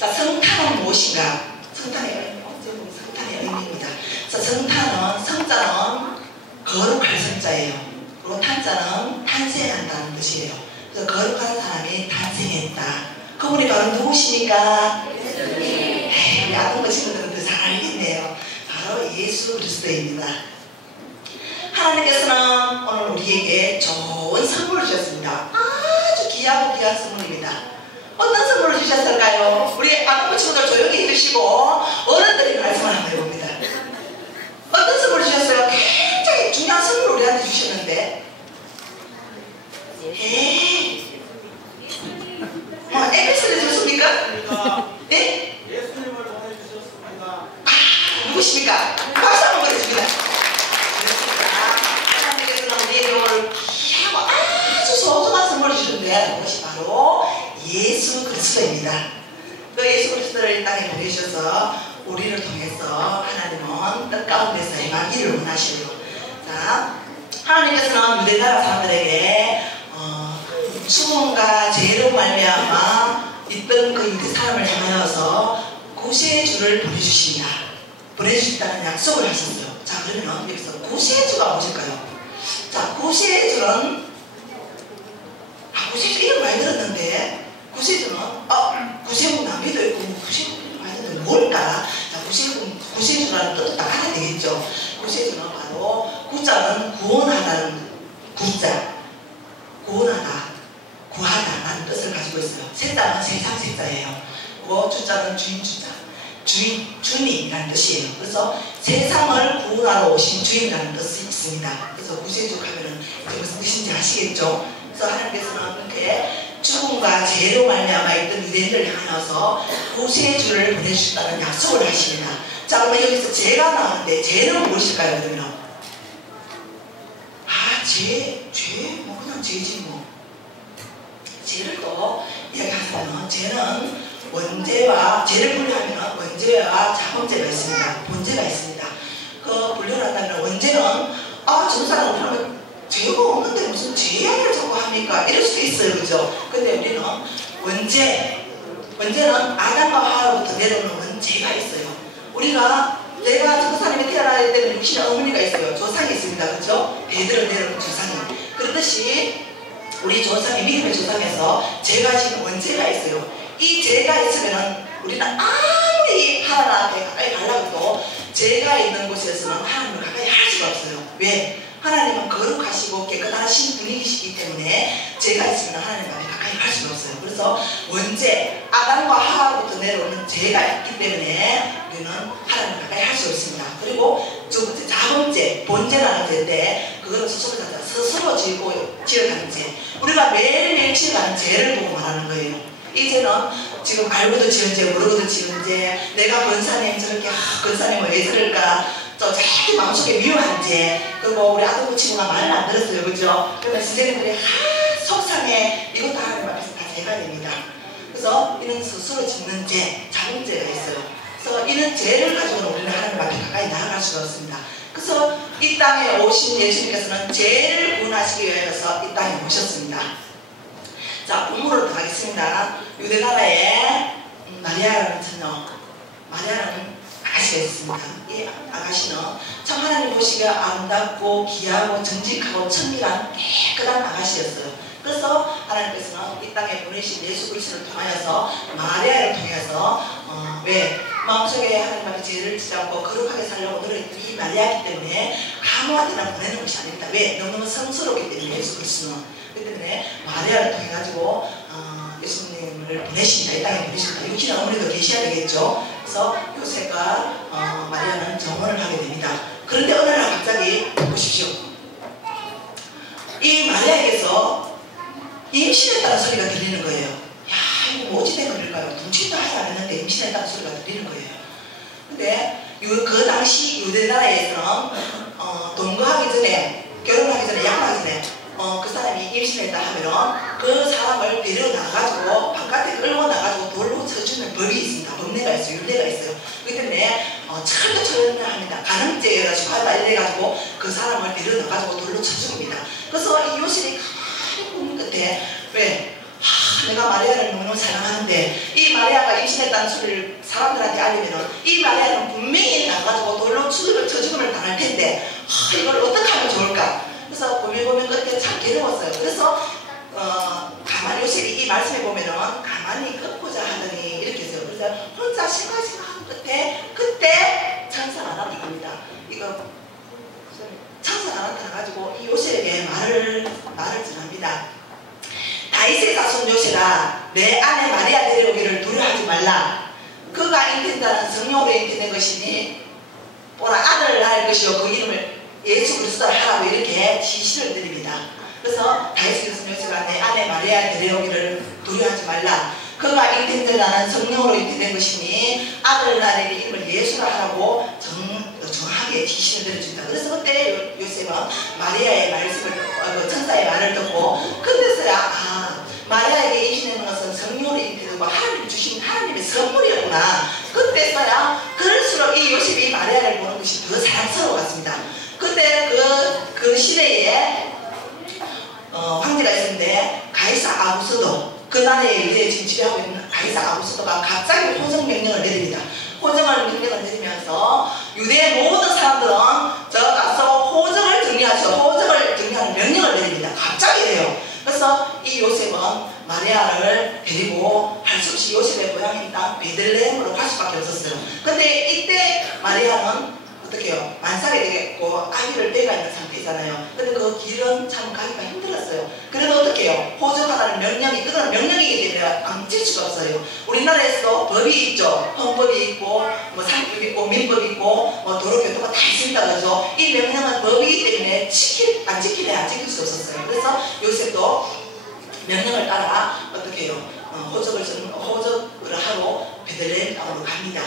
자, 성탄은 무엇인가? 성탄의 의미입니다. 자, 성탄은, 성자는 거룩할 성자예요. 그리고 탄자는 탄생한다는 뜻이에요. 그래서 거룩한 사람이 탄생했다. 그분이 바로 누구십니까? 우리 아동부 친구들은 더 잘 알겠네요. 바로 예수 그리스도입니다. 하나님께서는 오늘 우리에게 좋은 선물을 주셨습니다. 아주 귀하고 귀한 선물입니다. 어떤 선물을 주셨을까요? 우리 아동부 친구들 조용히 해주시고 어른들이 말씀을 한번 해봅니다. 어떤 선물을 주셨어요? 굉장히 중요한 선물을 우리한테 주셨는데 에피소드 줬습니까? 네? 예수님을 보내주셨습니다. 누구십니까? 박수 한번 보내줍니다. 하나님께서는 우리에게 오늘 귀하고 아주 소중한 선물을 주셨는데 그것이 바로 예수 그리스도입니다. 그 예수 그리스도를 이 땅에 보내주셔서 우리를 통해서 하나님은 뜻 가운데서 행하기를 원하시고요. 자, 하나님께서는 유대나라 사람들에게 죽음과 죄로 말미암아 있던 그 유대 사람을 향하여서 구세주를 보내주십니다. 보내주신다는 약속을 하셨어요. 자, 그러면 여기서 구세주가 무엇일까요? 자, 구세주는 구세주 이름 많이 들었는데 구세주는 구세군 나비도 있고 구세주 많이 들었는데 뭘까? 자, 구세주라는 뜻도 딱 알아야 되겠죠. 구세주는 바로 구자는 구원하다는 구자, 구원하다, 구하다라는 뜻을 가지고 있어요. 세자는 세상 세자예요. 그 주자는 주인 주자, 주님이라는 뜻이에요. 그래서 세상을 구원하러 오신 주인이라는 뜻이 있습니다. 그래서 구세주 하면은 무슨 뜻인지 아시겠죠? 그래서 하나님께서는 그렇게 죽음과 죄로 말미암아 있던 유대인들을 향해서 구세주를 보내주셨다는 약속을 하십니다. 자, 그러면 여기서 죄가 나오는데 죄는 무엇일까요? 그러면 뭐 그냥 죄지 뭐. 죄를 또 이야기하자면 죄는 원죄와 죄를 분류하면 원죄와 자범죄가 있습니다. 본죄가 있습니다. 그 분류를 한다면 원죄는 저 사람은 그러면 죄가 없는데 무슨 죄 이야기를 자꾸 합니까? 이럴 수도 있어요, 그죠? 근데 우리는 원죄는 아담과 하와로부터 내려오는 원죄가 있어요. 내가 조상님이 태어나야 되는 육신의 어머니가 있어요. 조상이 있습니다, 그죠? 배들을 내려오는 조상이. 그렇듯이 우리 조상의 믿음의 조상에서 죄가 지금 원죄가 있어요. 이 죄가 있으면은 우리는 아무리 하나님 앞에 가까이 가려고 해도 죄가 있는 곳에서는 하나님을 가까이 할 수가 없어요. 왜? 하나님은 거룩하시고 깨끗하신 분이시기 때문에 죄가 있으면 하나님 앞에 가까이 갈 수가 없어요. 그래서 원죄, 아담과 하와부터 내려오는 죄가 있기 때문에 우리는 하나님을 가까이 할 수 없습니다. 그리고 두 번째 자범죄, 본죄라는 죄인데 그거는 스스로 지어가는 죄. 우리가 매일매일 지어가는 죄를 보고 말하는 거예요. 이 죄는 지금 알고도 지은 죄, 모르고도 지은 죄, 내가 권사님 저렇게 권사님은 왜 저럴까, 저 자기 마음속에 미워한 죄, 그리고 우리 아동부 친구가 말을 안 들었어요, 그죠? 그러면 선생님들이 속상해. 이것도 하나님 앞에서 다 죄가 됩니다. 그래서 이는 스스로 짓는 죄, 자범죄가 있어요. 그래서 이런 죄를 가지고는 우리는 하나님 앞에 가까이 나아갈 수가 없습니다. 그래서 이 땅에 오신 예수님께서는 죄를 구원하시기 위해서 이 땅에 오셨습니다. 자, 본문으로 들어가겠습니다. 유대나라에 마리아라는 처녀, 마리아라는 아가씨가 있습니다. 이 아가씨는 참 하나님 보시기에 아름답고 귀하고 정직하고 천밀한 깨끗한 아가씨였어요. 그래서 하나님께서는 이 땅에 보내신 예수 그리스도를 통하여서 마리아를 통해서 마음속에 하나님 앞에 죄를 짓지 않고 거룩하게 살려고 노력했던 이 마리아이기 때문에 아무한테나 보내는 것이 아닙니다. 왜? 너무너무 성스럽기 때문에 예수 그리스도는. 그렇기 때문에 마리아를 통해 가지고 예수님을 보내십니다. 이 땅에 보내십니다. 육신의 어머니도 계셔야 되겠죠. 그래서 요셉과 마리아는 정혼을 하게 됩니다. 그런데 어느 날 갑자기 보십시오. 이 마리아에게서 임신했다는 소리가 들리는 거예요. 야, 이거 뭐 어찌 된 일일까요? 둥치도 하지 않았는데 임신했다는 소리가 들리는 거예요. 근데 그 당시 유대나라에서는 동거하기 전에, 결혼하기 전에, 약혼하기 전에 그 사람이 임신했다 하면은 그 사람을 데려나가지고 바깥에 끌고 나가지고 돌로 쳐주는 법이 있습니다. 법례가 있어요. 율례가 있어요. 그렇기 때문에 철저히 합니다. 가늠죄여가지고 하다 이래가지고 그 사람을 데려나가지고 돌로 쳐줍니다. 그래서 이 요셉이 가만히 보는 끝에 왜? 내가 마리아를 너무 사랑하는데 이 마리아가 임신했다는 소리를 사람들한테 알리면은 이 마리아는 분명히 나가지고 돌로 저 죽음을 당할 텐데 이걸 어떻게 하면 좋을까? 그래서 고민 끝에 참 괴로웠어요. 그래서 가만히 요셉이 이 말씀에 보면은 가만히 걷고자 하더니 이렇게 했어요. 그래서 혼자 생각하는 끝에 그때 천사가 나타납니다. 이거 천사가 나타나가지고 이 요셉에게 말을 전합니다. 다윗의 자손 요셉아, 내 아내 마리아 데려오기를 두려워하지 말라. 그가 잉태한다는 성령으로 잉태된 것이니 보라 아들을 낳을 것이요 그 이름을 예수 그리스도를 하라고 이렇게 지시를 드립니다. 그래서 다윗의 자손 요셉아, 내 아내 마리아 데려오기를 두려워하지 말라. 그가 잉태한다는 성령으로 잉태된 것이니 아들을 낳을 이름을 예수라 하라고 정확하게 지시를 내려준다. 그래서 그때 요셉은 마리아의 말씀을 듣고 천사의 말을 듣고 그때서야 마리아에게 임신하는 것은 성령으로 잉태되고 하나님 주신 하나님의 선물이었구나. 그때서야 그럴수록 이 요셉이 마리아를 보는 것이 더 사랑스러워갔습니다. 그때 그 시대에 황제가 있었는데 가이사 아구스도 그 나라에 지금 지배하고 있는 가이사 아구스도가 갑자기 호정 명령을 내립니다. 호정을 명령을 내리면서 유대의 모든 사람들은 저 가서 호정을 정리하는 명령을 내립니다. 갑자기 해요. 그래서 이 요셉은 마리아를 데리고 할 수 없이 요셉의 고향인 땅 베들레헴으로 갈 수밖에 없었어요. 근데 이때 마리아는 어떻게 해요? 만삭이 되겠고 아기를 떼가 있는 상태잖아요. 근데 그 길은 참 가기가 힘들었어요. 그래도 어떻게 해요? 호정하라는 명령이, 그건 명령이기 때문에 안 질 수가 없어요. 우리나라에서 법이 있죠. 헌법이 있고 뭐 상법이 있고 민법이 있고 뭐 도로교통법 다 있습니다. 그죠? 이 명령은 법이기 때문에 안 지킬 수 없었어요. 그래서 요셉도 명령을 따라 어떻게 해요? 호적을 하러 베들레헴 땅으로 갑니다.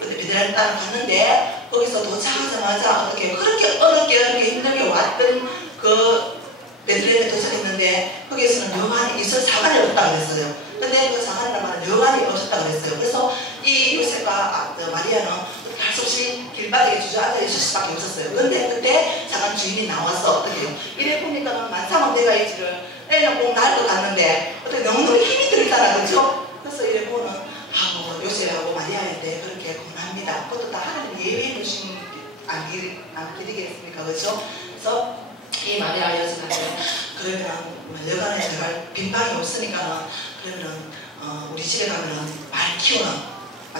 근데 베들레헴 땅을 갔는데 거기서 도착하자마자 어떻게 그렇게 어렵게 힘들게 왔던 그 베들레헴에 도착했는데 거기에서는 여관이 있을 사관이 없다고 그랬어요. 근데 그 사관이란 말은 여관이 없었다고 그랬어요. 그래서 이 요셉과 마리아는 할 수 없이 길바닥에 주저앉아 있을 수밖에 없었어요. 근데 그때 사관 주인이 나와서 어떻게 해요? 이래 보니까는 만사만 내가 있지를 애는 꼭 날 것 같는데 어떻게 너무 힘이 들잖아, 그렇죠? 그래서 이래 보는 요셉하고 마리아인데 그렇게 권합니다. 그것도 다 하나님 예외 놓으신 안 기리겠습니까, 그렇죠? 그래서 이 마리아 여성한테 그러면 여간에 들어갈 빈방이 없으니까 그러면 우리 집에 가면은 말 키우는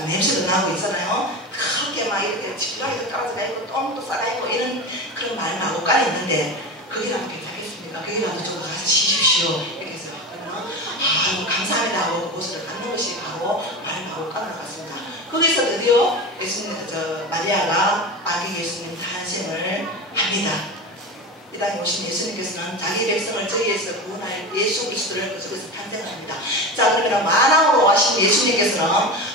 냄새도 나고 있잖아요. 그렇게 막 이렇게 지푸라기도 떨어져가 있고 똥도 싸가 있고 이런 그런 말 마구간이 있는데 거기라도 괜찮겠습니까? 거기라도 좀 같이 쉬십시오. 이렇게 해서 그러면 감사합니다 하고 그곳을 갖는 것이 바로 말 마구간으로 갔습니다. 거기서 드디어 마리아가 아기 예수님 탄생을 합니다. 이 땅에 오신 예수님께서는 자기 백성을 저희에서 구원할 예수 그리스도를 그쪽에서 탄생합니다. 자, 그러면 만왕으로 오신 예수님께서는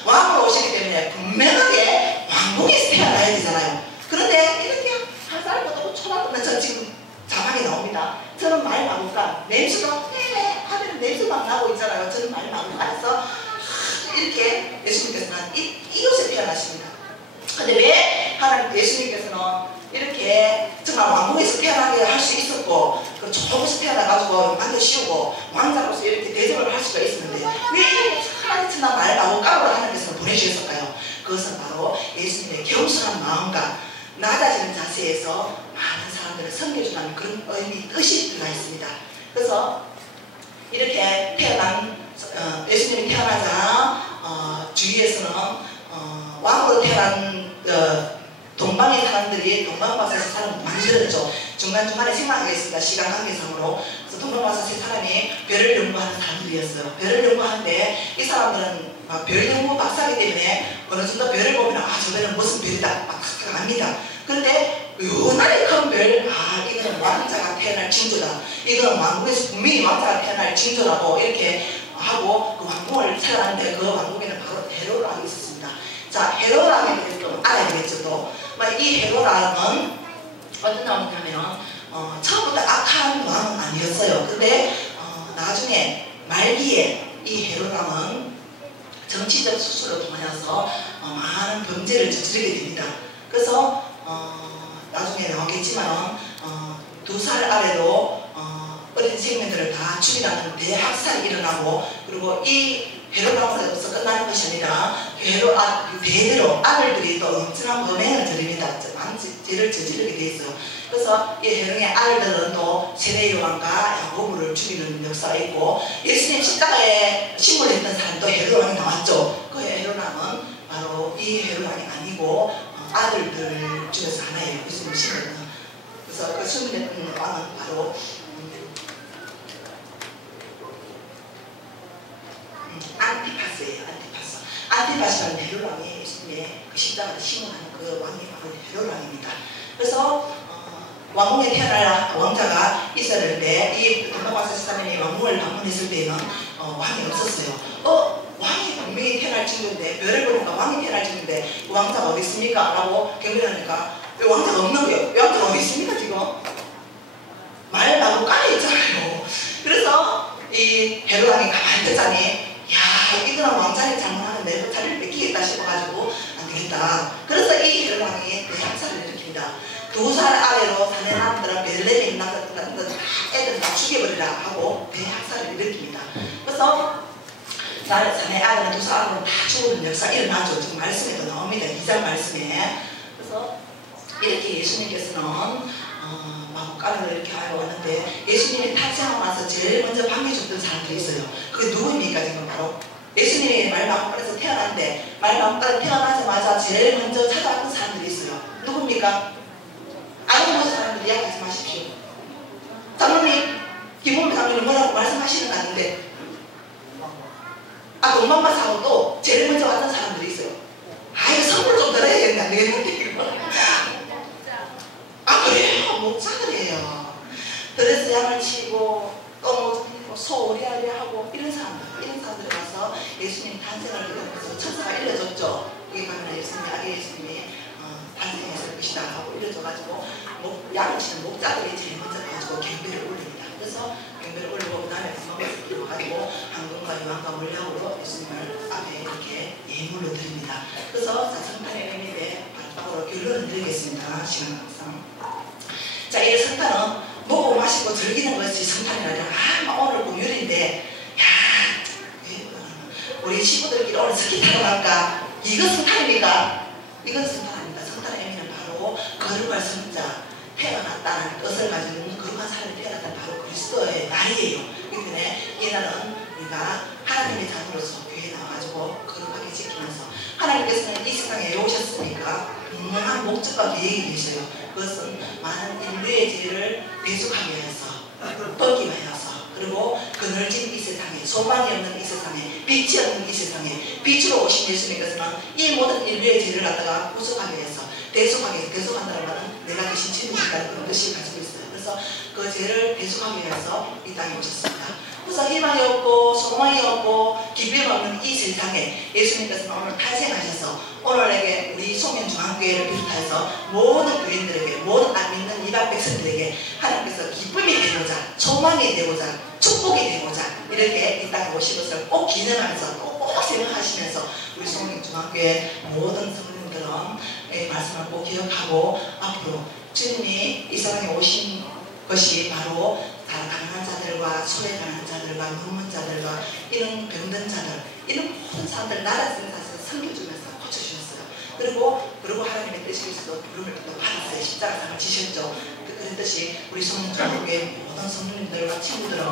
왕으로 오시기 때문에 분명하게 왕궁에서 태어나야 되잖아요. 그런데 이렇게 한 살보다 초등학교는 저 지금 자막이 나옵니다. 저는 말 나오니까 냄새가 하면 냄새 막 나고 있잖아요. 저는 말 나오니까 해서 이렇게 예수님께서는 이곳에 태어나십니다. 근데 왜 하나님 예수님께서는 이렇게 정말 왕궁에서 태어나게 할 수 있었고 그 좋은 곳에 태어나가지고 왕을 씌우고 왕자로서 이렇게 대접을 할 수가 있었는데 왜 이렇게 하나님처럼 말 나오고 까불어 하나님께서 보내주셨을까요? 그것은 바로 예수님의 겸손한 마음과 낮아지는 자세에서 많은 사람들을 섬겨주는 그런 의미, 뜻이 들어가 있습니다. 그래서 이렇게 태어난 예수님이 태어나자 주위에서는 왕으로 태어난 동방의 사람들이 동방마사 세 사람을 만들었죠. 중간중간에 생각하겠습니다. 시간 관계상으로. 그래서 동방마사 세 사람이 별을 연구하는 사람들이었어요. 별을 연구하는데 이 사람들은 별 연구 박사이기 때문에 어느 정도 별을 보면 저 별은 무슨 별이다 막 압니다. 그런데 요나리 큰 별, 이거는 왕자가 태어날 징조다. 이거는 왕궁에서 분명히 왕자가 태어날 징조라고 이렇게 하고 그 왕궁을 찾아가는데 그 왕궁에는 바로 헤로라가 있었습니다. 자, 헤로라에 대해서 좀 알아야 되겠죠. 또 이 헤로라는 어떤 왕이냐면 처음부터 악한 왕은 아니었어요. 근데 나중에 말기에 이 헤로라는 정치적 수술을 통하여서 많은 범죄를 저지르게 됩니다. 그래서 나중에 나오겠지만 2살 아래로 어린 생명들을 다 죽이라는 대학살이 일어나고, 그리고 이 헤롯왕으로서 끝나는 것이 아니라 대대로 아들들이 또 엄청난 범행을 저립니다. 많은 죄를 저지르게 돼 있어요. 그래서 이 헤롯의 아들들은 또 세례 요한과 야고보를 죽이는 역사가 있고, 예수님 십자가에 침몰했던 사람도 헤롯왕이 나왔죠. 그 헤롯왕은 바로 이 헤롯왕이 아니고 아들들 중에서 하나예요. 예수님 침몰했던. 그래서 그 침몰했던 왕은 바로 안티파스예요. 안티파스라는 헤롯왕이 예수님의 그 십자가를 침몰하는 그 왕이 바로 헤롯왕입니다. 그래서 왕궁에 태어날 왕자가 있어야 되는데, 이 동방왕사 13년이 왕궁을 방문했을 때는 왕이 없었어요. 왕이 분명히 태어날 친구인데, 별을 보니까 왕이 태어날 친구인데 왕자가 어디 있습니까? 라고 경배하니까 왕자가 없는 거예요. 왕자가 어디 있습니까 지금? 말 나고 까에 있잖아요. 그래서 이 헤롯왕이 가만히 듣자니, 야, 이거는 왕자를 잘못하면 내 자리를 뺏기겠다 싶어가지고 안 되겠다. 그래서 이 헤롯왕이 대학살을 일으킵니다. 2살 아래로 사내 남들은 베들레헴에 있는 남자들 애들 다 죽여버리라 하고 대학살을 일으킵니다. 그래서 사내 아들은 2살 아래로 다 죽어버리는 역사가 일어나죠. 지금 말씀에도 나옵니다. 2장 말씀에. 그래서 이렇게 예수님께서는 마구간을 이렇게 하고 왔는데, 예수님이 탄생하고 나서 제일 먼저 반겨줬던 사람들이 있어요. 그게 누구입니까? 지금 바로 예수님이 말마구간에서 태어났는데, 말마구간에 태어나자마자 제일 먼저 찾아왔던 사람들이 있어요. 누굽니까? 아는 모든 사람들 이야기하지 마십시오. 장로님, 김원배 장로님 뭐라고 말씀하시는 거 아닌데, 동방만 사고도 제일 먼저 왔던 사람들이 있어요. 이거 선물 좀 드려야 안 되겠는데. 그래요? 목자들이에요. 그래서 양을 치고 또 소오리아리 하고 이런 사람들이 와서 예수님 탄생을 기록해서 천사가 일러줬죠. 여기 가면 예수님이 탄생했을 것이다 하고 일러줘가지고 양을 치는 목자들이 제일 먼저 가지고 경배를 올립니다. 그래서 경배를 올리고 그 다음에 금방에서 들어가지고 황금과 유황과 물량으로 예수님을 앞에 이렇게 예물로 드립니다. 그래서 성탄의 의미에 마지막으로 결론을 드리겠습니다. 시간 항상. 자, 이 성탄은 먹고 마시고 즐기는 것이 성탄이 아니라 오늘 공휴일인데, 우리 친구들끼리 오늘 스키 타러 갈까? 이거 성탄입니까? 이건 성탄 아닙니다. 성탄의 의미는 바로 거룩할 성자, 태어났다는 뜻을 가지고 있는 거룩한 사람이 태어났다는 바로 그리스도의 날이에요. 그렇기 때문에 이 날은 우리가 하나님의 자녀로서 교회에 나와가지고 거룩하게 지키면서, 하나님께서는 이 세상에 오셨으니까 분명한 목적과 계획이 계셔요. 그것은 많은 인류의 죄를 배속하기 위해서, 뻗기 위해서, 그리고 그늘진 이 세상에, 소망이 없는 이 세상에, 빛이 없는 이 세상에 빛으로 오신 예수님께서는 이 모든 인류의 죄를 갖다가 구속하기 위해서, 대속한다는 말은 내가 대신 책임진다는 그런 뜻이 가지고 있어요. 그래서 그 죄를 대속하기 위해서 이 땅에 오셨습니다. 그래서 희망이 없고 소망이 없고 기쁨이 없는 이 세상에 예수님께서는 오늘 탄생하셔서 오늘에게 우리 송년중앙교회를 비롯해서 모든 교인들에게, 모든 안 믿는 이방 백성들에게 하나님께서 기쁨이 되고자, 소망이 되고자, 축복이 되고자 이렇게 이 땅에 오신 것을 꼭 기념하면서, 꼭 생각하시면서 우리 송년중앙교회 모든 성도님들은 말씀을 꼭 기억하고, 앞으로 주님이 이 세상에 오신 것이 바로 가난한 자들과 소외 가난한 자들과 눈먼 자들과 이런 병든 자들, 이런 모든 사람들 나라에서 섬겨주면서 고쳐주셨어요. 그리고 하나님의 뜻이 있어서 부름을 또 받았어요. 십자가상을 지셨죠. 그런 뜻이 우리 성령교회 모든 성도님들과 친구들은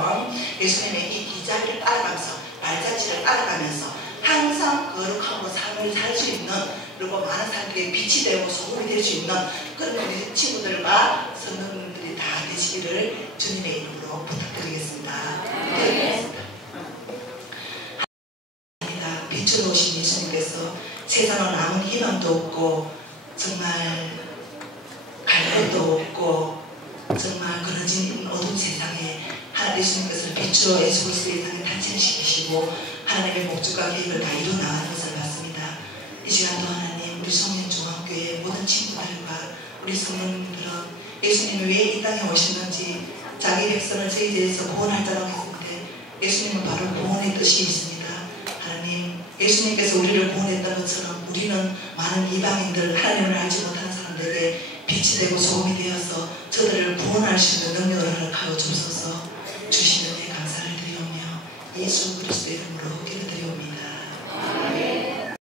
예수님의 이 기자를 따라가면서, 발자취를 따라가면서 항상 거룩하고 삶을 살 수 있는, 그리고 많은 사람들이 빛이 되고 소금이 될 수 있는 그런 우리 친구들과 성도님들이 다 되시기를 주님의 이름으로 부탁드리겠습니다. 네. 빛으로 오신 예수님께서 세상은 아무 희망도 없고 정말 갈 곳도 없고 정말 그러진 어두운 세상에 예수님께서 빛으로 예수 그리스도의 세상에 탄생시키시고 하나님의 목적과 계획을 다 이루어나가는 것을 봤습니다. 이 시간도 하나님, 우리 송년중앙교회 모든 친구들과 우리 성도님들은 예수님이 왜 이 땅에 오셨는지, 자기 백성을 저희 죄에서 구원할 자라고 했는데 예수님은 바로 구원의 뜻이 있습니다. 하나님, 예수님께서 우리를 구원했던 것처럼 우리는 많은 이방인들, 하나님을 알지 못하는 사람들에게 빛이 되고 소금이 되어서 저들을 구원할 수 있는 능력을 허락하여 주소서. 예수 그리스도 이름으로